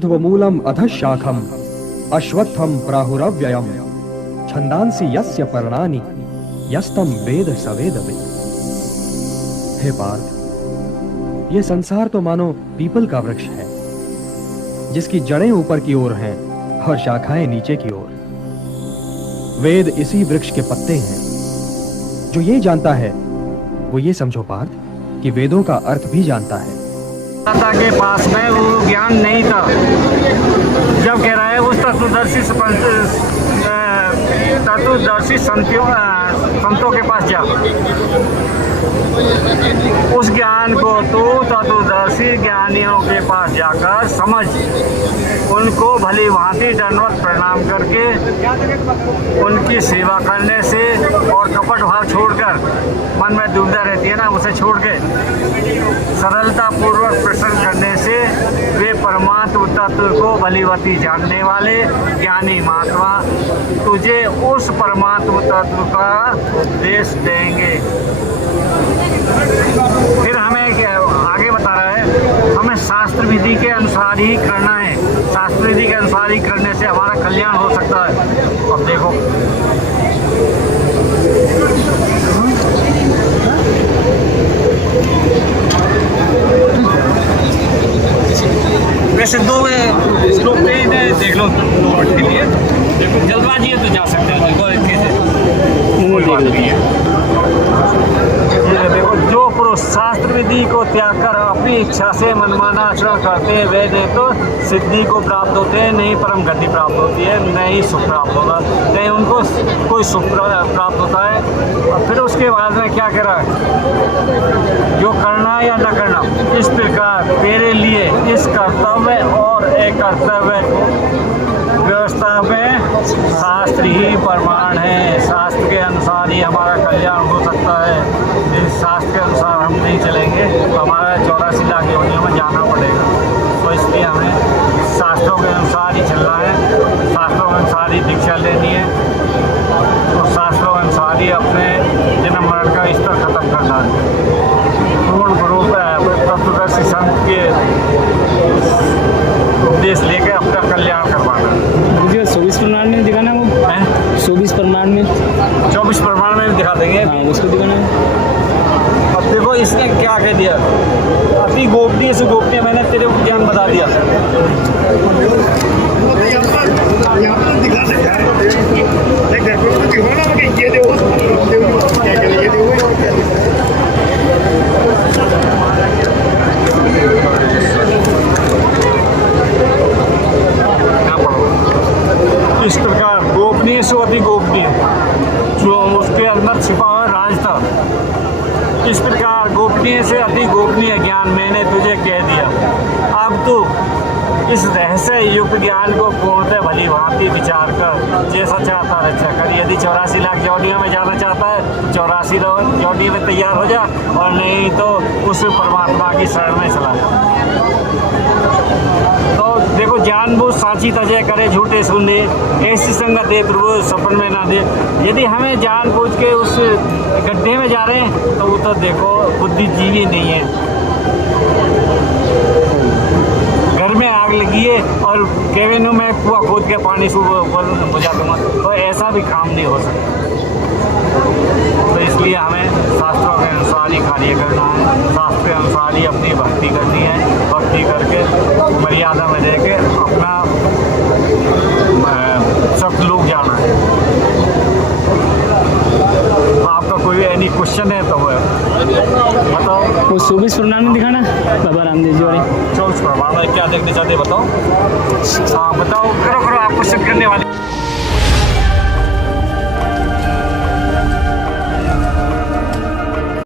ऊर्ध्वमूलम अधः शाखम अश्वत्थम प्राहुरव्ययम छंदांसि यस्य पर्णानि यस्तम वेद सवेदवित्। हे पार्थ, ये संसार तो मानो पीपल का वृक्ष है जिसकी जड़ें ऊपर की ओर हैं और शाखाएं नीचे की ओर। वेद इसी वृक्ष के पत्ते हैं। जो ये जानता है वो ये समझो पार्थ कि वेदों का अर्थ भी जानता है। दाता के पास में वो ज्ञान नहीं था। जब कह रहा है उस तत्वदर्शी संतों के पास जा, उस ज्ञान को तो तत्वदर्शी ज्ञानियों के पास जाकर समझ, उनको भली भांति दंडवत प्रणाम करके उनकी सेवा करने से और कपट भाव छोड़कर, मन में दुविधा रहती है ना, उसे छोड़ के सरलता पूर्वक प्रसन्न करने से वे परमात्म तत्व को भलीभांति जानने वाले ज्ञानी महात्मा तुझे उस परमात्म तत्व का उपदेश देंगे। फिर हमें क्या आगे बता रहा है, हमें शास्त्र विधि के अनुसार ही करना है। शास्त्र विधि के अनुसार ही करने से हमारा कल्याण हो सकता है। अब देखो वैसे दो श्लोक देख लो, 2 मिनट के लिए। देखो जल्दबाजी है तो जा सकते हैं, कोई बात नहीं है। देखो, जो पुरुष शास्त्र विधि को त्याग कर अपनी इच्छा से मनमाना आचरण करते हैं वे नहीं तो सिद्धि को प्राप्त होते हैं, नहीं परम गति प्राप्त होती है, नहीं सुख प्राप्त होगा, नहीं उनको कोई सुख प्राप्त होता है। और फिर उसके बाद में क्या कह रहा है, जो करना या न करना, इस प्रकार तेरे लिए इस कर्तव्य और एक कर्तव्य व्यवस्था में शास्त्र ही प्रमाण है। शास्त्र के अनुसार ही हमारा कल्याण हो सकता है। यदि शास्त्र के अनुसार हम नहीं चलेंगे तो हमारा 84 लाख योनियों में जाना पड़ेगा। तो इसलिए हमें शास्त्रों के अनुसार ही चलना है, शास्त्रों के अनुसार ही दीक्षा लेनी है, तो शास्त्रों के अनुसार ही अपने जन्म मरण का स्तर खत्म करना है। पूर्ण स्वरूप तत्वदर्शी संत के उपदेश लेकर अपना कल्याण करवाना। 24 प्रमाण में दिखाना, वो 24 प्रमाण में 24 प्रमाण में दिखा देंगे। हाँ, उसको दिखाना। अब देखो इसने क्या कह दिया, अति गोपनीय से गोपनीय मैंने तेरे को ज्ञान बता दिया। इस प्रकार गोपनीय से अति गोपनीय, जो उसके अंदर छिपा हुआ राज था, इस प्रकार गोपनीय से अति गोपनीय ज्ञान मैंने तुझे कह दिया। अब तू इस रहस्य युक्त ज्ञान को पूर्णतः भली भांति विचार कर, जैसा चाहता रक्षा कर। यदि 84 लाख जोड़ियों में जाना चाहता है, 84 जोड़ियों में तैयार हो जा, और नहीं तो उस परमात्मा की शरण में चला जा। तो देखो, जानबूझ साची तजय करे झूठे सुने, ऐसी संगत दे प्रभु सपन में ना दे। यदि हमें जानबूझ के उस गड्ढे में जा रहे हैं तो वो तो देखो बुद्धिजीवी नहीं है। घर में आग लगी है और केविन में कुआं खोद के पानी बुझा दूंगा, तो ऐसा भी काम नहीं हो सकता। तो इसलिए हमें शास्त्रों के अनुसार ही कार्य करना है, शास्त्र के अनुसार ही अपनी भक्ति करनी है। भक्ति करके मर्यादा में रह के अपना सतलोक जाना है। आपका कोई एनी क्वेश्चन है तो बताओ। वो 24 प्रमाण में दिखाना बाबा रामदेव जी वाले। 24 प्रमाण में क्या देखना चाहते बताओ। हाँ बताओ, करो आप क्वेश्चन करने वाले।